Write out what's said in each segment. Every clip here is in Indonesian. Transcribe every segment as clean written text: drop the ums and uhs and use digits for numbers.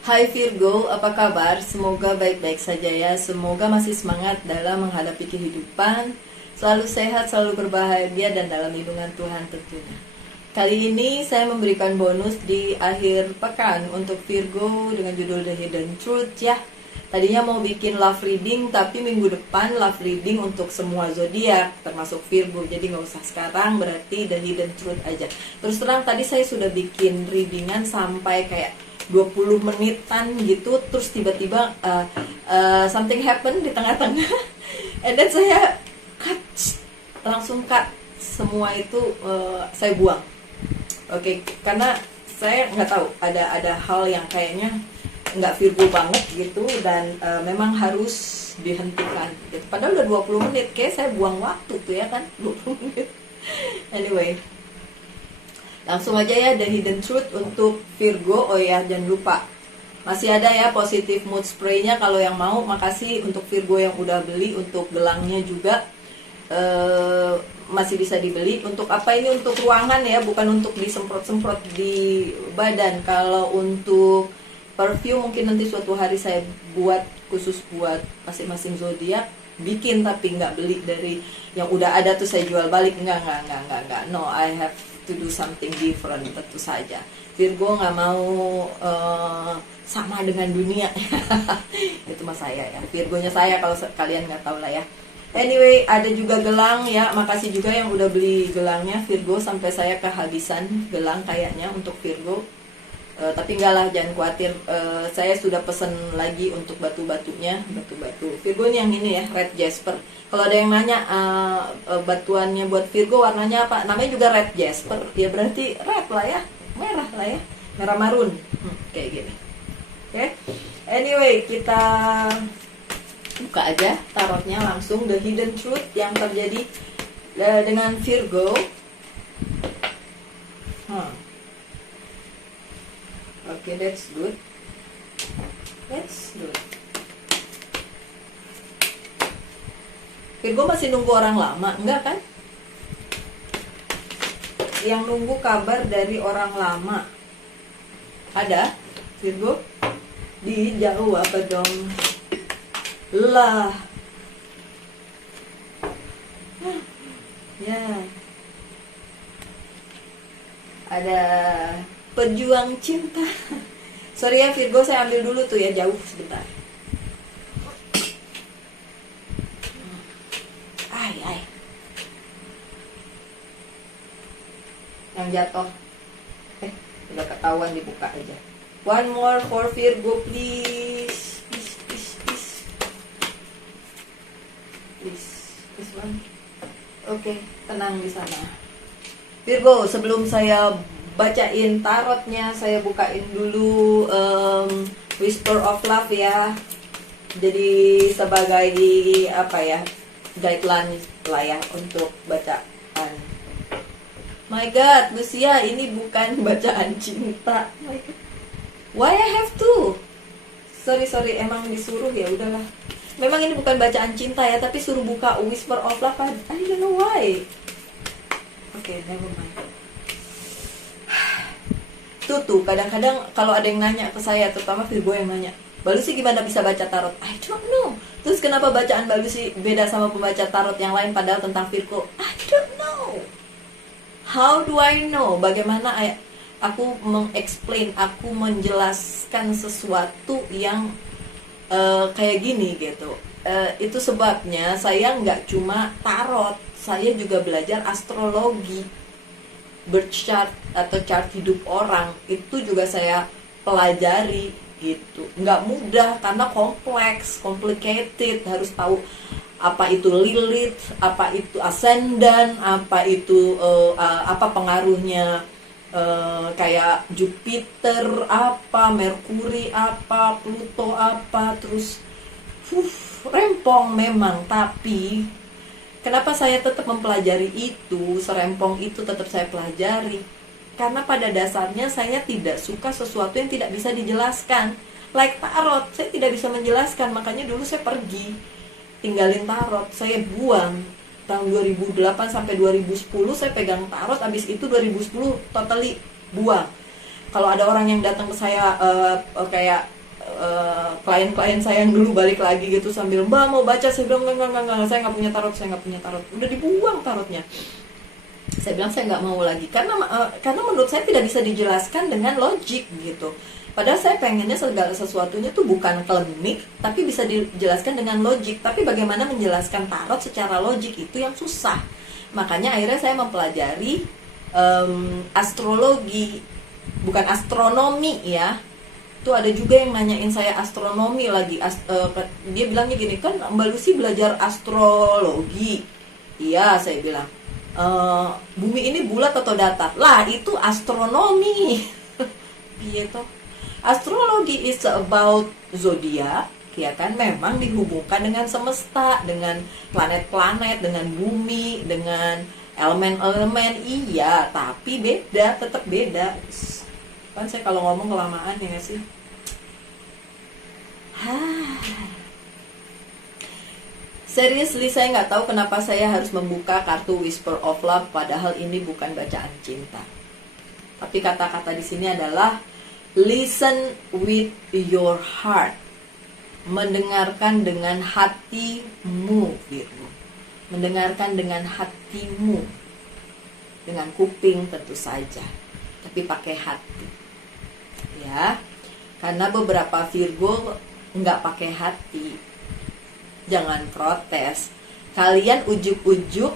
Hai Virgo, apa kabar? Semoga baik-baik saja ya. Semoga masih semangat dalam menghadapi kehidupan, selalu sehat, selalu berbahagia, dan dalam lindungan Tuhan tentunya. Kali ini saya memberikan bonus di akhir pekan untuk Virgo dengan judul The Hidden Truth ya. Tadinya mau bikin love reading, tapi minggu depan love reading untuk semua zodiak termasuk Virgo. Jadi nggak usah sekarang, berarti The Hidden Truth aja. Terus terang tadi saya sudah bikin readingan sampai kayak 20 menitan gitu, terus tiba-tiba something happen di tengah-tengah. And then saya cut, langsung cut semua itu, saya buang. Oke, karena saya nggak tahu ada hal yang kayaknya nggak Virgo banget gitu, dan memang harus dihentikan gitu. Padahal udah 20 menit, kayak saya buang waktu tuh ya kan, 20 menit. Anyway, langsung aja ya, The Hidden Truth untuk Virgo. Oh ya, jangan lupa masih ada ya positive mood spray-nya kalau yang mau. Makasih untuk Virgo yang udah beli. Untuk gelangnya juga masih bisa dibeli. Untuk apa ini? Untuk ruangan ya, bukan untuk disemprot-semprot di badan. Kalau untuk perfume mungkin nanti suatu hari saya buat khusus buat masing-masing zodiak, bikin, tapi nggak beli dari yang udah ada tuh saya jual balik. Enggak. No, I have to do something different. Tentu saja Virgo nggak mau sama dengan dunia. Itu mah saya ya, Virgonya saya, kalau kalian nggak tahu lah ya. Anyway, ada juga gelang ya. Makasih juga yang udah beli gelangnya Virgo, sampai saya kehabisan gelang kayaknya untuk Virgo. Tapi enggak lah, jangan khawatir. Saya sudah pesen lagi untuk batu-batunya, batu-batu Virgo yang ini ya, red jasper. Kalau ada yang nanya batuannya buat Virgo warnanya apa, namanya juga red jasper. Ya berarti red lah ya, merah lah ya, merah marun, kayak gini. Oke. Anyway, kita buka aja tarotnya langsung, The Hidden Truth yang terjadi dengan Virgo. Oke, that's good. That's good. Virgo masih nunggu orang lama, enggak kan? Yang nunggu kabar dari orang lama ada Virgo? Dijawab apa dong? Lah. Ya. Ada pejuang cinta. Sorry ya Virgo, saya ambil dulu tuh ya, jauh sebentar. Ay. Yang jatuh. Udah ketahuan, dibuka aja. One more for Virgo please. Please. This one. Oke, tenang di sana. Virgo, sebelum saya bacain tarotnya, saya bukain dulu Whisper of Love ya. Jadi sebagai apa ya, guideline lah ya untuk bacaan. My God, Lucia, ini bukan bacaan cinta. Why I have to? Sorry, emang disuruh ya, udahlah. Memang ini bukan bacaan cinta ya, tapi suruh buka Whisper of Love. I don't know why. Oke, never mind. Tuh kadang-kadang kalau ada yang nanya ke saya, terutama Virgo yang nanya, Mbak Lucy gimana bisa baca tarot? I don't know. Terus kenapa bacaan Mbak Lucy beda sama pembaca tarot yang lain padahal tentang Virgo? I don't know. How do I know? Bagaimana aku mengexplain, aku menjelaskan sesuatu yang kayak gini gitu. Itu sebabnya saya nggak cuma tarot, saya juga belajar astrologi, birth chart atau chart hidup orang, itu juga saya pelajari gitu. Nggak mudah karena kompleks, complicated, harus tahu apa itu Lilith, apa itu ascendant, apa itu apa pengaruhnya kayak Jupiter apa, Merkuri apa, Pluto apa, terus rempong memang. Tapi kenapa saya tetap mempelajari itu, serempong itu tetap saya pelajari? Karena pada dasarnya saya tidak suka sesuatu yang tidak bisa dijelaskan. Like tarot, saya tidak bisa menjelaskan, makanya dulu saya pergi, tinggalin tarot, saya buang. Tahun 2008 sampai 2010 saya pegang tarot, habis itu 2010 totally buang. Kalau ada orang yang datang ke saya kayak klien-klien saya yang dulu balik lagi gitu sambil, "Mbak mau baca?" Saya bilang, enggak, saya nggak punya tarot, saya nggak punya tarot." Udah dibuang tarotnya. Saya bilang saya nggak mau lagi karena menurut saya tidak bisa dijelaskan dengan logik gitu. Padahal saya pengennya segala sesuatunya tuh bukan klinik, tapi bisa dijelaskan dengan logik. Tapi bagaimana menjelaskan tarot secara logik itu yang susah. Makanya akhirnya saya mempelajari astrologi, bukan astronomi ya. Tuh ada juga yang nanyain saya astronomi lagi. Dia bilangnya gini, "Kan Mbak Lucy belajar astrologi." Iya, saya bilang. Bumi ini bulat atau datar? Lah, itu astronomi. Gitu. Astrologi is about zodiak, ya kan, memang dihubungkan dengan semesta, dengan planet-planet, dengan bumi, dengan elemen-elemen, iya, tapi beda, tetap beda. Kan saya kalau ngomong kelamaan ya nggak sih? Seriously, saya nggak tahu kenapa saya harus membuka kartu Whisper of Love, padahal ini bukan bacaan cinta. Tapi kata-kata di sini adalah listen with your heart. Mendengarkan dengan hatimu, Virgo. Mendengarkan dengan hatimu. Dengan kuping tentu saja, tapi pakai hati. Ya. Karena beberapa Virgo nggak pakai hati. Jangan protes. Kalian ujuk-ujuk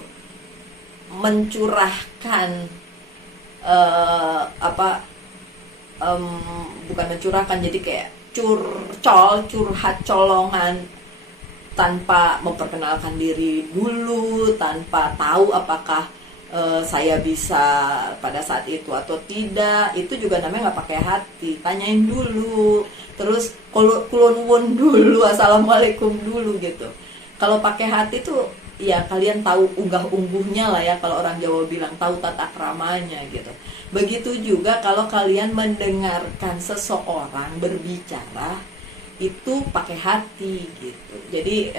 mencurahkan bukan mencurahkan, jadi kayak curhat colongan tanpa memperkenalkan diri dulu, tanpa tahu apakah saya bisa pada saat itu atau tidak. Itu juga namanya nggak pakai hati. Tanyain dulu, terus kulon won dulu, assalamualaikum dulu gitu. Kalau pakai hati tuh ya kalian tahu unggah-ungguhnya lah ya, kalau orang Jawa bilang tahu tata kramanya gitu. Begitu juga kalau kalian mendengarkan seseorang berbicara itu pakai hati gitu. Jadi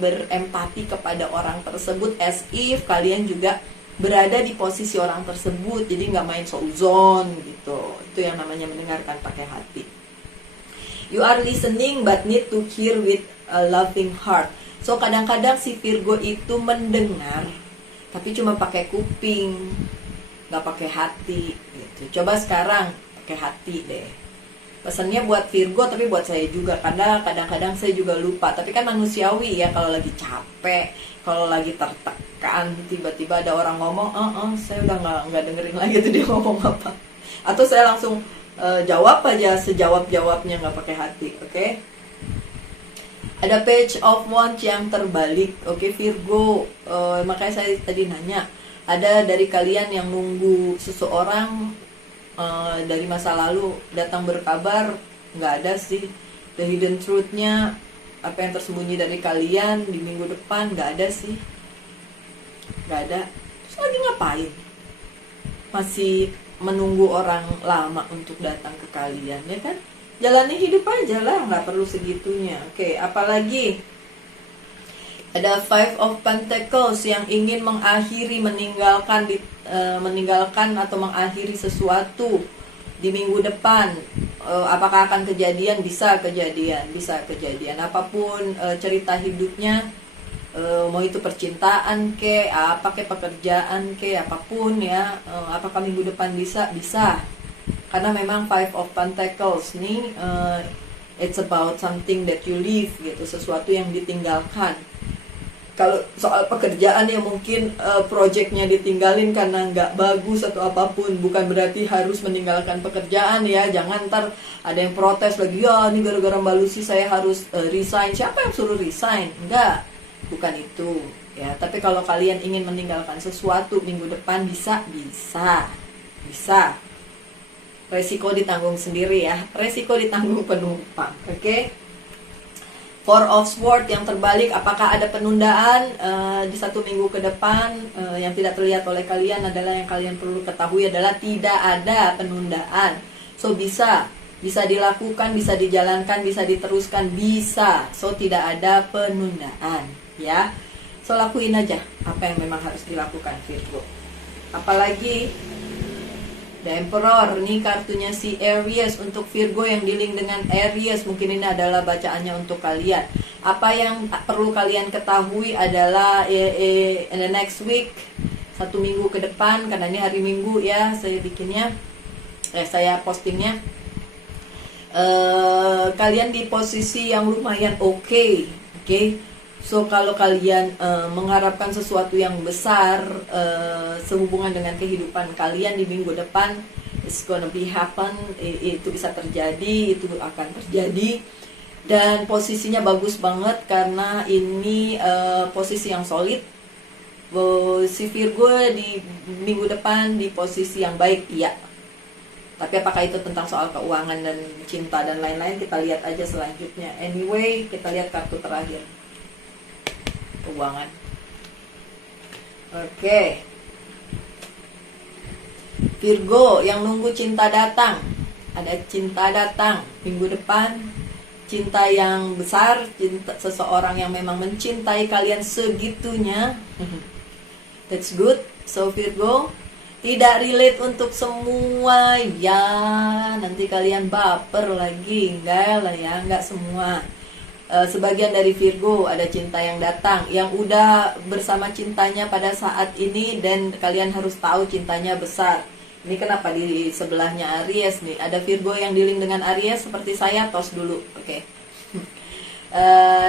berempati kepada orang tersebut as if kalian juga berada di posisi orang tersebut. Jadi nggak main souzon gitu. Itu yang namanya mendengarkan pakai hati. You are listening but need to hear with a loving heart. So kadang-kadang si Virgo itu mendengar tapi cuma pakai kuping, nggak pakai hati gitu. Coba sekarang pakai hati deh. Pesannya buat Virgo tapi buat saya juga, karena kadang-kadang saya juga lupa. Tapi kan manusiawi ya, kalau lagi capek, kalau lagi tertekan, tiba-tiba ada orang ngomong, saya udah nggak dengerin lagi tuh dia ngomong apa. Atau saya langsung jawab aja sejawab-jawabnya, nggak pakai hati, oke? Ada Page of Wands yang terbalik, oke Virgo. Makanya saya tadi nanya, ada dari kalian yang nunggu seseorang dari masa lalu datang berkabar? Nggak ada sih. The hidden truth-nya, apa yang tersembunyi dari kalian di minggu depan, nggak ada sih. Nggak ada. Terus lagi ngapain? Masih menunggu orang lama untuk datang ke kalian, ya kan? Jalani hidup aja lah, nggak perlu segitunya. Oke, apalagi? Ada Five of Pentacles yang ingin mengakhiri, meninggalkan atau mengakhiri sesuatu di minggu depan. Apakah akan kejadian? Bisa kejadian. Apapun cerita hidupnya, mau itu percintaan ke, pekerjaan ke, apapun ya. Apakah minggu depan bisa? Karena memang Five of Pentacles nih, it's about something that you leave gitu, sesuatu yang ditinggalkan. Kalau soal pekerjaan ya mungkin projectnya ditinggalin karena nggak bagus atau apapun, bukan berarti harus meninggalkan pekerjaan ya. Jangan ntar ada yang protes lagi, ya ini gara-gara Mbak Lucy saya harus resign. Siapa yang suruh resign? Enggak, bukan itu ya. Tapi kalau kalian ingin meninggalkan sesuatu minggu depan, bisa. Resiko ditanggung sendiri ya, resiko ditanggung penumpang, oke? Four of Swords yang terbalik, apakah ada penundaan di 1 minggu ke depan? Yang tidak terlihat oleh kalian adalah, yang kalian perlu ketahui adalah tidak ada penundaan. So bisa dilakukan, bisa dijalankan, bisa diteruskan, bisa. So tidak ada penundaan ya. So lakuin aja apa yang memang harus dilakukan Virgo. Apalagi The Emperor, nih kartunya si Aries untuk Virgo yang dealing dengan Aries. Mungkin ini adalah bacaannya untuk kalian. Apa yang perlu kalian ketahui adalah in the next week, 1 minggu ke depan, karena ini hari Minggu ya saya bikinnya, saya postingnya. Kalian di posisi yang lumayan oke. So kalau kalian mengharapkan sesuatu yang besar sehubungan dengan kehidupan kalian di minggu depan, it's gonna be happen, itu bisa terjadi, itu akan terjadi. Dan posisinya bagus banget karena ini posisi yang solid. Si Virgo di minggu depan di posisi yang baik, iya. Tapi apakah itu tentang soal keuangan dan cinta dan lain-lain, kita lihat aja selanjutnya. Anyway, kita lihat kartu terakhir, keuangan. Oke. Virgo yang nunggu cinta datang. Ada cinta datang minggu depan. Cinta yang besar, cinta seseorang yang memang mencintai kalian segitunya. That's good. So Virgo, tidak relate untuk semua ya. Nanti kalian baper lagi. Enggak lah ya, enggak semua. Sebagian dari Virgo ada cinta yang datang, yang udah bersama cintanya pada saat ini, dan kalian harus tahu cintanya besar. Ini kenapa di sebelahnya Aries nih, ada Virgo yang dealing dengan Aries seperti saya, tos dulu, oke.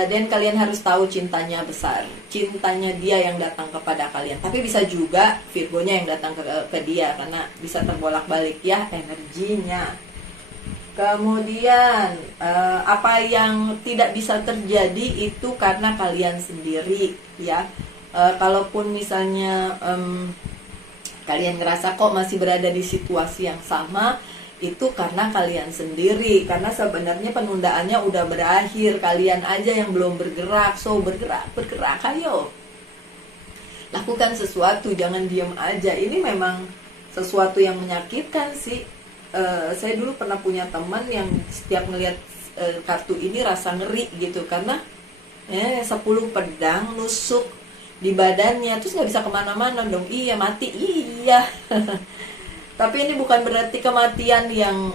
Dan kalian harus tahu cintanya besar, cintanya dia yang datang kepada kalian. Tapi bisa juga Virgonya yang datang ke dia, karena bisa terbolak-balik ya energinya. Kemudian apa yang tidak bisa terjadi itu karena kalian sendiri ya. Kalaupun misalnya kalian ngerasa kok masih berada di situasi yang sama, itu karena kalian sendiri. Karena sebenarnya penundaannya udah berakhir, kalian aja yang belum bergerak. So bergerak, ayo. Lakukan sesuatu, jangan diam aja. Ini memang sesuatu yang menyakitkan sih. Saya dulu pernah punya teman yang setiap ngelihat kartu ini rasa ngeri gitu, karena 10 pedang nusuk di badannya, terus nggak bisa kemana-mana dong. Iya, mati, iya. Tapi ini bukan berarti kematian yang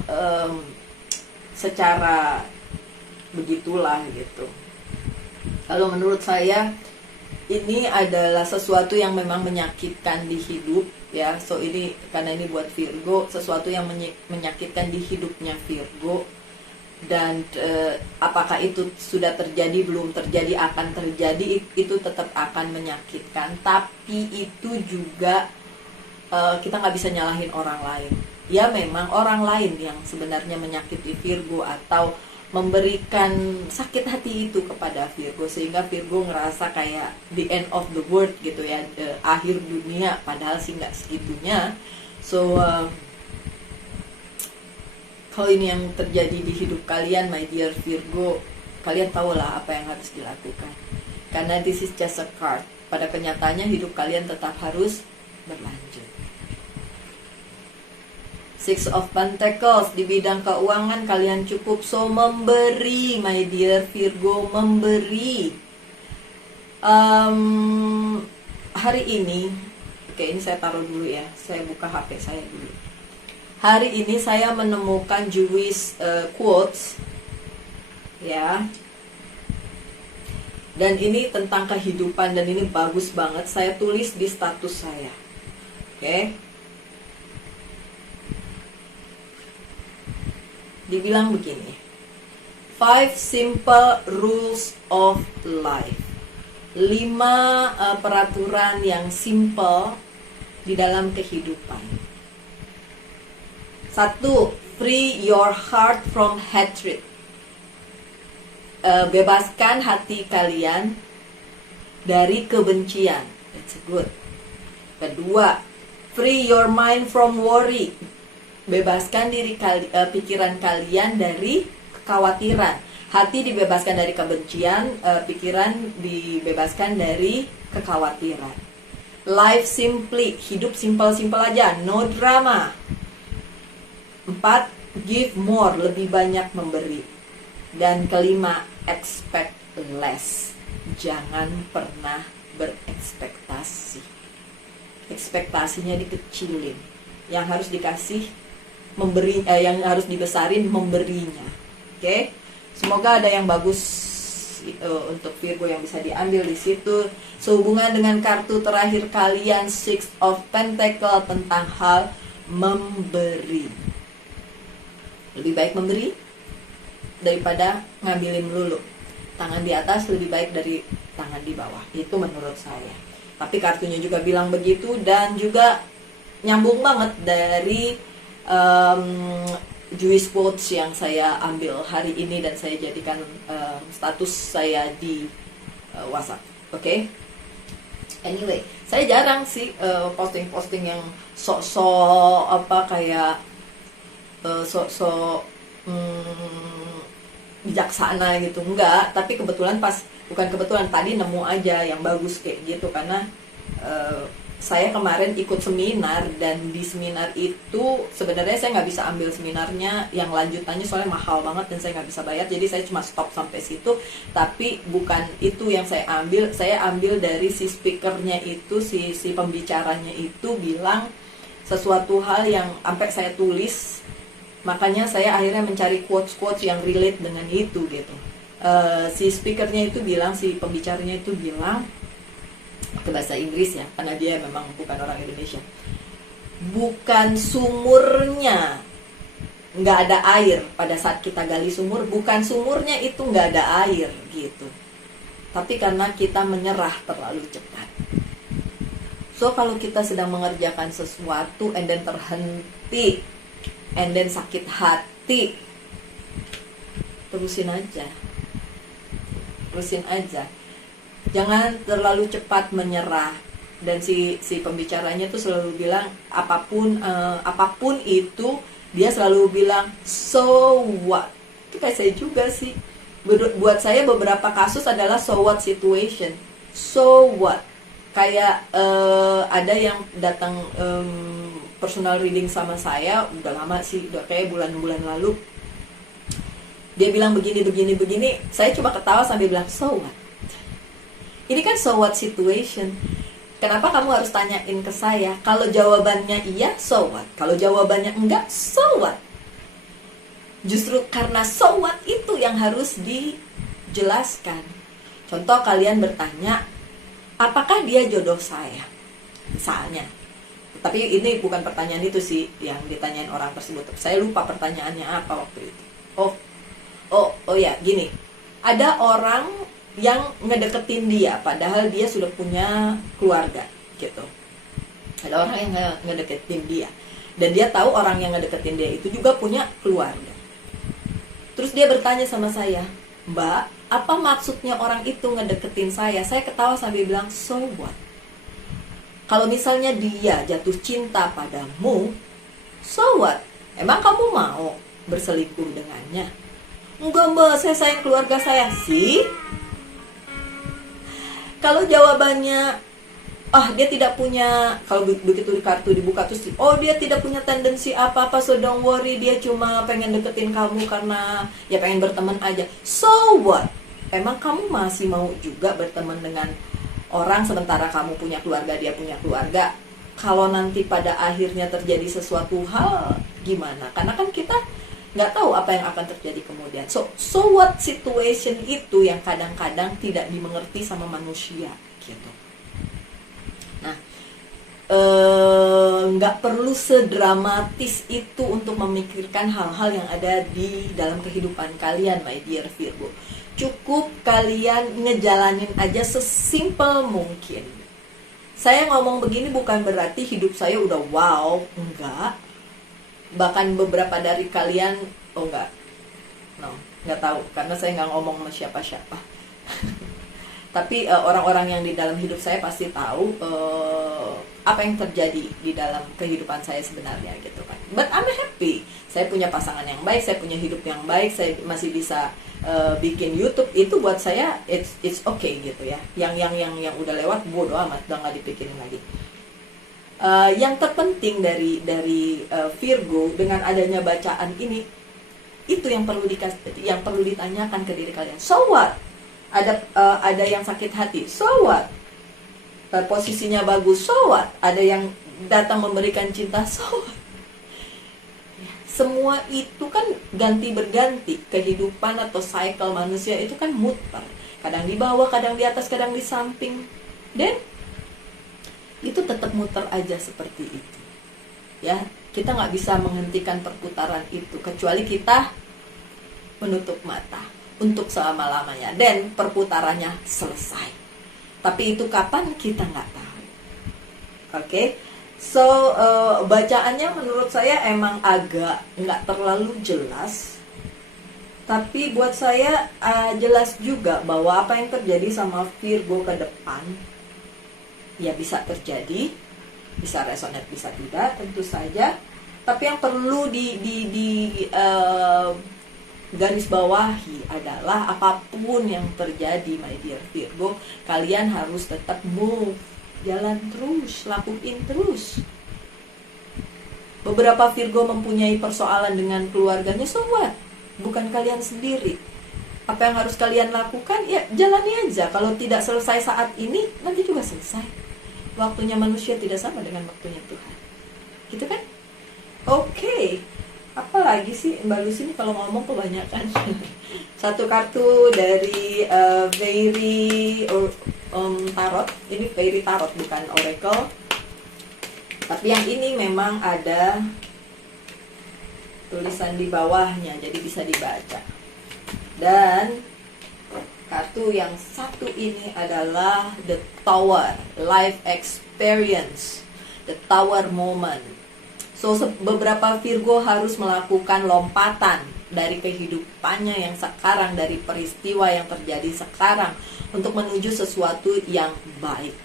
secara begitulah gitu. Kalau menurut saya ini adalah sesuatu yang memang menyakitkan di hidup ya. So ini karena ini buat Virgo, sesuatu yang menyakitkan di hidupnya Virgo. Dan apakah itu sudah terjadi, belum terjadi, akan terjadi, itu tetap akan menyakitkan. Tapi itu juga kita nggak bisa nyalahin orang lain. Ya memang orang lain yang sebenarnya menyakiti Virgo atau memberikan sakit hati itu kepada Virgo, sehingga Virgo ngerasa kayak the end of the world gitu ya, akhir dunia, padahal sih nggak segitunya. So kalau ini yang terjadi di hidup kalian, my dear Virgo, kalian tahulah apa yang harus dilakukan. Karena this is just a card. Pada kenyataannya hidup kalian tetap harus berlanjut. Six of Pentacles, di bidang keuangan kalian cukup memberi, my dear Virgo, memberi. Hari ini, oke, ini saya taruh dulu ya, saya buka HP saya dulu. Hari ini saya menemukan Jewish quotes ya. Dan ini tentang kehidupan, dan ini bagus banget. Saya tulis di status saya. Oke. Dibilang begini. 5 simple rules of life. 5 peraturan yang simple di dalam kehidupan. 1. Free your heart from hatred. Bebaskan hati kalian dari kebencian. That's good. Kedua, free your mind from worry. Bebaskan pikiran kalian dari kekhawatiran. Hati dibebaskan dari kebencian, pikiran dibebaskan dari kekhawatiran. Life simply, hidup simpel-simpel aja, no drama. 4. Give more, lebih banyak memberi. Dan kelima, expect less. Jangan pernah berekspektasi. Ekspektasinya dikecilin. yang harus dikasih memberi, yang harus dibesarin memberinya. Oke, semoga ada yang bagus untuk Virgo yang bisa diambil di situ. Sehubungan dengan kartu terakhir kalian, Six of Pentacle, tentang hal memberi. Lebih baik memberi daripada ngambilin melulu. Tangan di atas lebih baik dari tangan di bawah, itu menurut saya. Tapi kartunya juga bilang begitu, dan juga nyambung banget dari Jewish quotes yang saya ambil hari ini dan saya jadikan status saya di WhatsApp. Oke? Anyway, saya jarang sih posting-posting yang sok-sok apa kayak sok-sok bijaksana gitu, enggak. Tapi kebetulan bukan kebetulan, tadi nemu aja yang bagus kayak gitu, karena saya kemarin ikut seminar, dan di seminar itu sebenarnya saya nggak bisa ambil seminarnya yang lanjutannya soalnya mahal banget dan saya nggak bisa bayar, jadi saya cuma stop sampai situ. Tapi bukan itu yang saya ambil dari si speakernya itu, si pembicaranya itu bilang sesuatu hal yang sampai saya tulis, makanya saya akhirnya mencari quotes yang relate dengan itu gitu. Si speakernya itu bilang, si pembicaranya itu bilang ke bahasa Inggris ya, karena dia memang bukan orang Indonesia. Bukan sumurnya nggak ada air pada saat kita gali sumur, bukan sumurnya itu nggak ada air gitu, tapi karena kita menyerah terlalu cepat. So kalau kita sedang mengerjakan sesuatu and then terhenti and then sakit hati, terusin aja. Jangan terlalu cepat menyerah. Dan si pembicaranya tuh selalu bilang apapun itu, dia selalu bilang so what. Itu kayak saya juga sih. Buat saya beberapa kasus adalah so what situation. So what. Kayak ada yang datang personal reading sama saya, udah lama sih, udah kayak bulan-bulan lalu. Dia bilang begini. Saya cuma ketawa sambil bilang so what. Ini kan so what situation. Kenapa kamu harus tanyain ke saya? Kalau jawabannya iya, so what? Kalau jawabannya enggak, so what? Justru karena so what itu yang harus dijelaskan. Contoh, kalian bertanya, apakah dia jodoh saya? Misalnya. Tapi ini bukan pertanyaan itu sih yang ditanyain orang tersebut. Saya lupa pertanyaannya apa waktu itu. Oh ya, gini. Ada orang yang ngedeketin dia padahal dia sudah punya keluarga gitu. Ada orang yang ngedeketin dia dan dia tahu orang yang ngedeketin dia itu juga punya keluarga. Terus dia bertanya sama saya, "Mbak, apa maksudnya orang itu ngedeketin saya?" Saya ketawa sambil bilang, "So what? Kalau misalnya dia jatuh cinta padamu, so what? Emang kamu mau berselingkuh dengannya?" "Enggak, Mbak, saya sayang keluarga saya." Sih? Kalau jawabannya, dia tidak punya, kalau begitu di kartu dibuka terus, dia tidak punya tendensi apa-apa, so don't worry, dia cuma pengen deketin kamu karena ya pengen berteman aja. So what? Emang kamu masih mau juga berteman dengan orang sementara kamu punya keluarga, dia punya keluarga? Kalau nanti pada akhirnya terjadi sesuatu hal, gimana? Karena kan kita nggak tahu apa yang akan terjadi kemudian. So what situation itu yang kadang-kadang tidak dimengerti sama manusia gitu. Nah, nggak perlu sedramatis itu untuk memikirkan hal-hal yang ada di dalam kehidupan kalian, my dear Virgo. Cukup kalian ngejalanin aja sesimpel mungkin. Saya ngomong begini bukan berarti hidup saya udah wow, enggak. Bahkan beberapa dari kalian nggak tahu, karena saya nggak ngomong sama siapa-siapa. Tapi orang-orang yang di dalam hidup saya pasti tahu apa yang terjadi di dalam kehidupan saya sebenarnya gitu kan. But I'm happy, saya punya pasangan yang baik, saya punya hidup yang baik, saya masih bisa bikin YouTube. Itu buat saya it's okay gitu ya. Yang udah lewat bodo amat, udah nggak dipikirin lagi. Yang terpenting dari Virgo dengan adanya bacaan ini, itu yang perlu ditanyakan ke diri kalian. So what? Ada yang sakit hati, so what? Posisinya bagus, so what? Ada yang datang memberikan cinta, so what? semua itu kan ganti berganti. Kehidupan atau cycle manusia itu kan muter, kadang di bawah, kadang di atas, kadang di samping, dan itu tetap muter aja seperti itu ya. Kita nggak bisa menghentikan perputaran itu kecuali kita menutup mata untuk selama-lamanya dan perputarannya selesai. Tapi itu kapan kita nggak tahu. Oke. So, bacaannya menurut saya emang agak nggak terlalu jelas. Tapi buat saya jelas juga bahwa apa yang terjadi sama Virgo ke depan, ya bisa terjadi, bisa resonate, bisa tidak, tentu saja. Tapi yang perlu di garis bawahi adalah apapun yang terjadi, my dear Virgo, kalian harus tetap move. Jalan terus, lakuin terus. Beberapa Virgo mempunyai persoalan dengan keluarganya, so what? Bukan kalian sendiri. Apa yang harus kalian lakukan? Ya jalani aja. Kalau tidak selesai saat ini, nanti juga selesai. Waktunya manusia tidak sama dengan waktunya Tuhan. Gitu kan? Oke. Apa lagi sih Mbak Lucy ini kalau ngomong kebanyakan. Satu kartu dari Fairy Tarot. Ini Fairy Tarot, bukan Oracle. Tapi yang ini memang ada tulisan di bawahnya, jadi bisa dibaca. Dan kartu yang satu ini adalah The Tower, Life Experience, The Tower Moment. So, beberapa Virgo harus melakukan lompatan dari kehidupannya yang sekarang, dari peristiwa yang terjadi sekarang, untuk menuju sesuatu yang baik.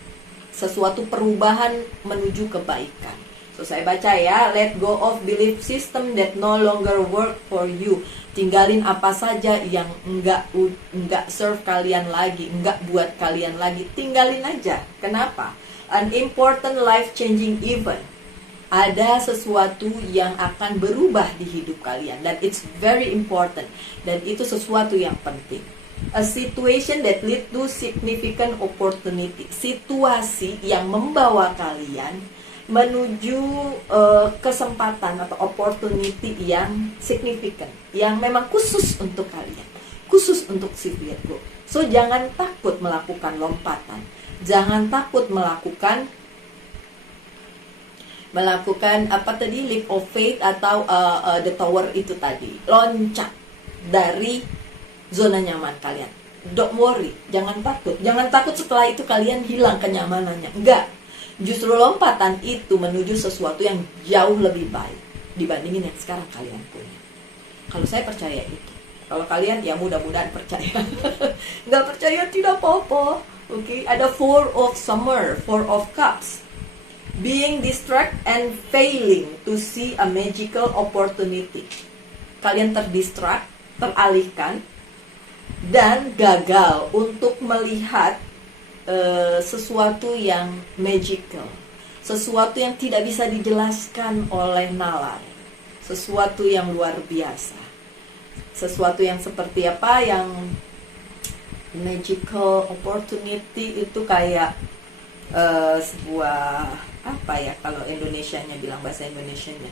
Sesuatu perubahan menuju kebaikan. So, saya baca ya, let go of belief system that no longer work for you. Tinggalin apa saja yang enggak serve kalian lagi, enggak buat kalian lagi. Tinggalin aja. Kenapa? An important life-changing event. Ada sesuatu yang akan berubah di hidup kalian, dan it's very important, dan itu sesuatu yang penting. A situation that lead to significant opportunity. Situasi yang membawa kalian menuju kesempatan atau opportunity yang significant, yang memang khusus untuk kalian, khusus untuk si Virgo. So, jangan takut melakukan lompatan, jangan takut melakukan apa tadi, leap of faith atau the tower itu tadi, loncat dari zona nyaman kalian. Don't worry, jangan takut setelah itu kalian hilang kenyamanannya. Enggak, justru lompatan itu menuju sesuatu yang jauh lebih baik dibandingin yang sekarang kalian punya. Kalau saya percaya itu. Kalau kalian ya mudah-mudahan percaya. Nggak percaya tidak apa-apa. Oke, ada Four of Summer, Four of Cups. Being distracted and failing to see a magical opportunity. Kalian terdistract, teralihkan, dan gagal untuk melihat sesuatu yang magical, sesuatu yang tidak bisa dijelaskan oleh nalar, sesuatu yang luar biasa, sesuatu yang seperti apa, yang magical opportunity itu kayak sebuah apa ya, kalau Indonesianya bilang, bahasa Indonesianya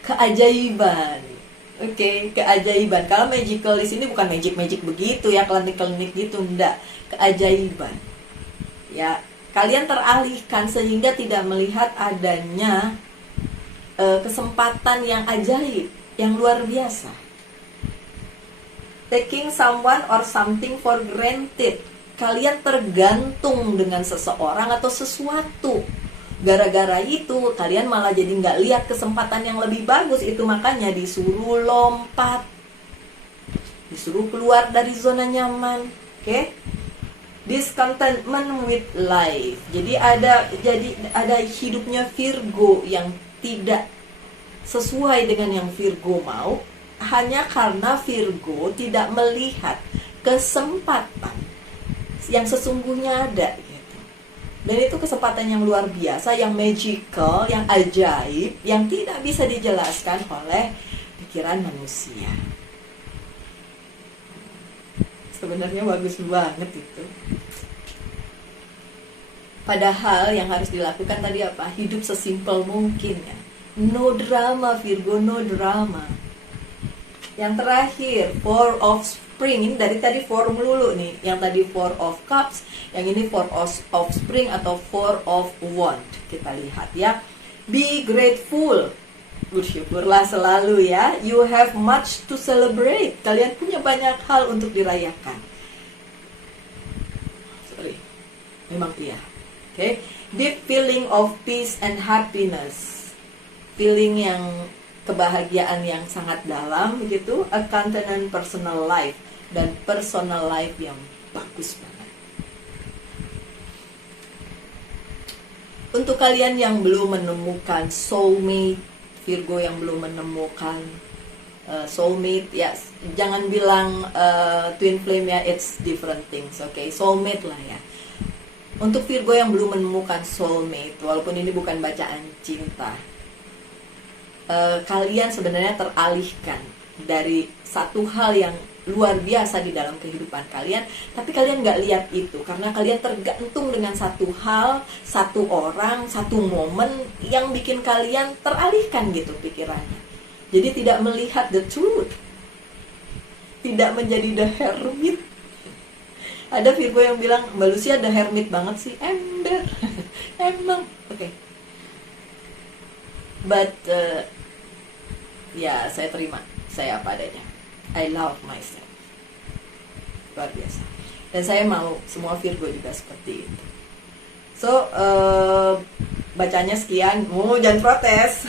keajaiban. Oke, keajaiban. Kalau magical di sini bukan magic begitu ya, klinik gitu, enggak. Keajaiban. Ya, kalian teralihkan sehingga tidak melihat adanya kesempatan yang ajaib, yang luar biasa. Taking someone or something for granted. Kalian tergantung dengan seseorang atau sesuatu. Gara-gara itu kalian malah jadi nggak lihat kesempatan yang lebih bagus. Itu makanya disuruh lompat, disuruh keluar dari zona nyaman. Oke? Discontentment with life. Jadi ada hidupnya Virgo yang tidak sesuai dengan yang Virgo mau, hanya karena Virgo tidak melihat kesempatan yang sesungguhnya ada gitu. Dan itu kesempatan yang luar biasa, yang magical, yang ajaib, yang tidak bisa dijelaskan oleh pikiran manusia. Sebenarnya bagus banget itu. Padahal yang harus dilakukan tadi apa? Hidup sesimpel mungkin ya. No drama Virgo, no drama. Yang terakhir, Four of Spring. Ini dari tadi Four melulu nih. Yang tadi Four of Cups, yang ini Four of Spring atau Four of Wand. Kita lihat ya. Be grateful. Bersyukurlah selalu ya. You have much to celebrate. Kalian punya banyak hal untuk dirayakan. Sorry. Memang iya. Oke. Deep feeling of peace and happiness. Feeling yang kebahagiaan yang sangat dalam begitu, a content personal life, dan personal life yang bagus banget. Untuk kalian yang belum menemukan soulmate, Virgo yang belum menemukan soulmate, ya jangan bilang twin flame ya, it's different things, okay? Soulmate lah ya. Untuk Virgo yang belum menemukan soulmate, walaupun ini bukan bacaan cinta, kalian sebenarnya teralihkan dari satu hal yang luar biasa di dalam kehidupan kalian, tapi kalian nggak lihat itu karena kalian tergantung dengan satu hal, satu orang, satu momen yang bikin kalian teralihkan gitu pikirannya. Jadi tidak melihat the truth, tidak menjadi the hermit. Ada Virgo yang bilang, Mbak Lucia the hermit banget sih. Ember emang oke. But ya saya terima, saya apa adanya. I love myself. Luar biasa. Dan saya mau semua Virgo juga seperti itu. So, bacanya sekian. Jangan protes.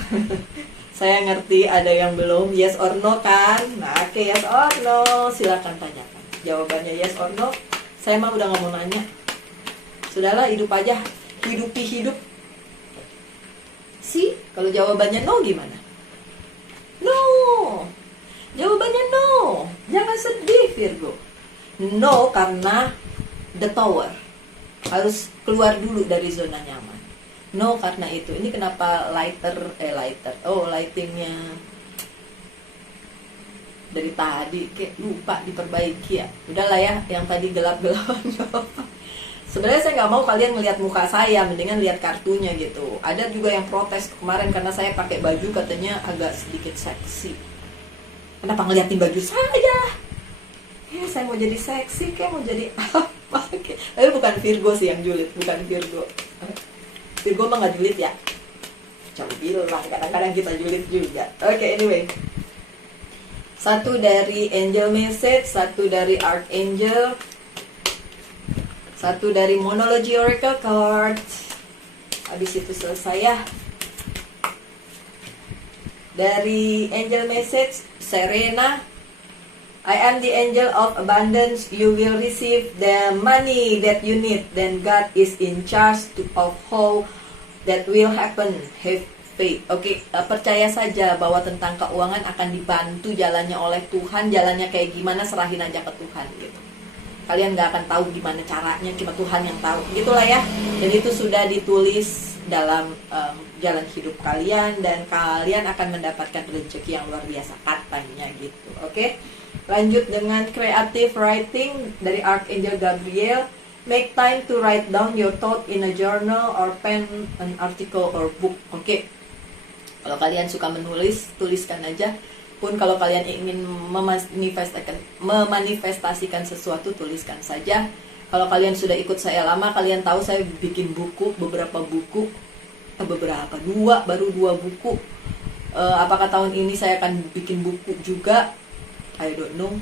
Saya ngerti ada yang belum yes or no kan. Nah, oke, yes or no. Silakan tanyakan. Jawabannya yes or no. Saya mah udah gak mau nanya. Sudahlah, hidup aja. Hidupi hidup. Sih, kalau jawabannya no gimana? No. Jawabannya no. Jangan sedih Virgo. No karena the tower. Harus keluar dulu dari zona nyaman. No karena itu. Ini kenapa lighter. Oh, lightingnya dari tadi kayak lupa diperbaiki ya. Udahlah ya, yang tadi gelap-gelapan. Sebenarnya saya nggak mau kalian ngelihat muka saya, mendingan lihat kartunya gitu. Ada juga yang protes kemarin karena saya pakai baju katanya agak sedikit seksi. Kenapa ngeliatin baju saya? Saya mau jadi seksi, kayak mau jadi apa? Tapi bukan Virgo sih yang julid, bukan Virgo. Virgo mah nggak julid ya. Coba bilang, kadang-kadang kita julid juga. Oke, anyway. Satu dari Angel Message, satu dari Archangel, satu dari Monology Oracle Card. Habis itu selesai ya. Dari Angel Message, Serena, I am the angel of abundance. You will receive the money that you need. Then God is in charge of how that will happen. Have faith. Oke, percaya saja bahwa tentang keuangan akan dibantu jalannya oleh Tuhan. Jalannya kayak gimana, serahin aja ke Tuhan gitu. Kalian gak akan tahu gimana caranya, cuma Tuhan yang tahu. Gitulah ya. Dan itu sudah ditulis dalam jalan hidup kalian, dan kalian akan mendapatkan rezeki yang luar biasa katanya gitu. Oke. Lanjut dengan creative writing dari Archangel Gabriel. Make time to write down your thought in a journal or pen an article or book. Oke. Kalau kalian suka menulis, tuliskan aja. Pun kalau kalian ingin memanifestasikan sesuatu, tuliskan saja. Kalau kalian sudah ikut saya lama, kalian tahu saya bikin buku, beberapa buku. Baru dua buku. Apakah tahun ini saya akan bikin buku juga? I don't know,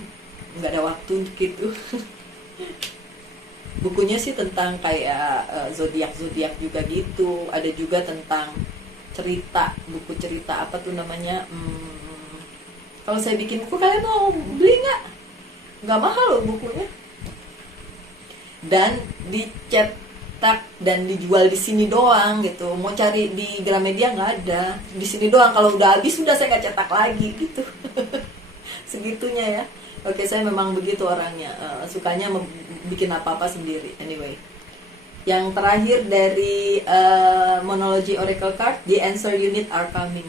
nggak ada waktu untuk itu. Bukunya sih tentang kayak zodiak juga gitu. Ada juga tentang cerita, buku cerita apa tuh namanya? Kalau saya bikin buku, kalian mau beli nggak? Nggak mahal loh bukunya. Dan dicetak dan dijual di sini doang gitu. Mau cari di Gramedia nggak ada. Di sini doang. Kalau udah habis sudah saya nggak cetak lagi gitu. Segitunya ya. Oke, saya memang begitu orangnya, sukanya bikin apa-apa sendiri. Anyway, yang terakhir dari Monology Oracle Card, the answer you need are coming.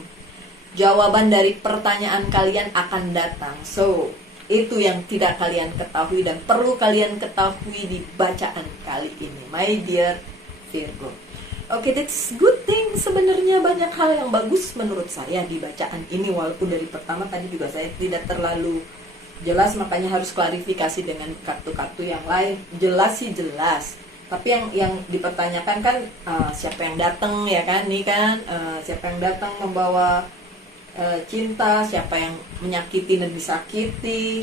Jawaban dari pertanyaan kalian akan datang. So, itu yang tidak kalian ketahui dan perlu kalian ketahui di bacaan kali ini, my dear Virgo. Oke, that's good thing. Sebenarnya banyak hal yang bagus menurut saya di bacaan ini, walaupun dari pertama tadi juga saya tidak terlalu jelas, makanya harus klarifikasi dengan kartu-kartu yang lain. Jelas sih jelas, tapi yang dipertanyakan kan siapa yang datang, ya kan, nih kan, siapa yang datang membawa cinta, siapa yang menyakiti dan disakiti,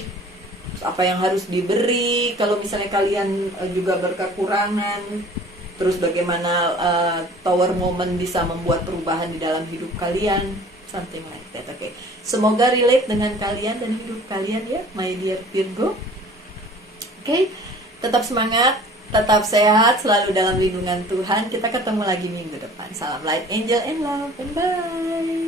terus apa yang harus diberi kalau misalnya kalian juga berkekurangan. Terus bagaimana tower moment bisa membuat perubahan di dalam hidup kalian, something like that. Oke, semoga relate dengan kalian dan hidup kalian ya, my dear Virgo. Oke, tetap semangat, tetap sehat, selalu dalam lindungan Tuhan. Kita ketemu lagi minggu depan. Salam light, angel, and love, and bye.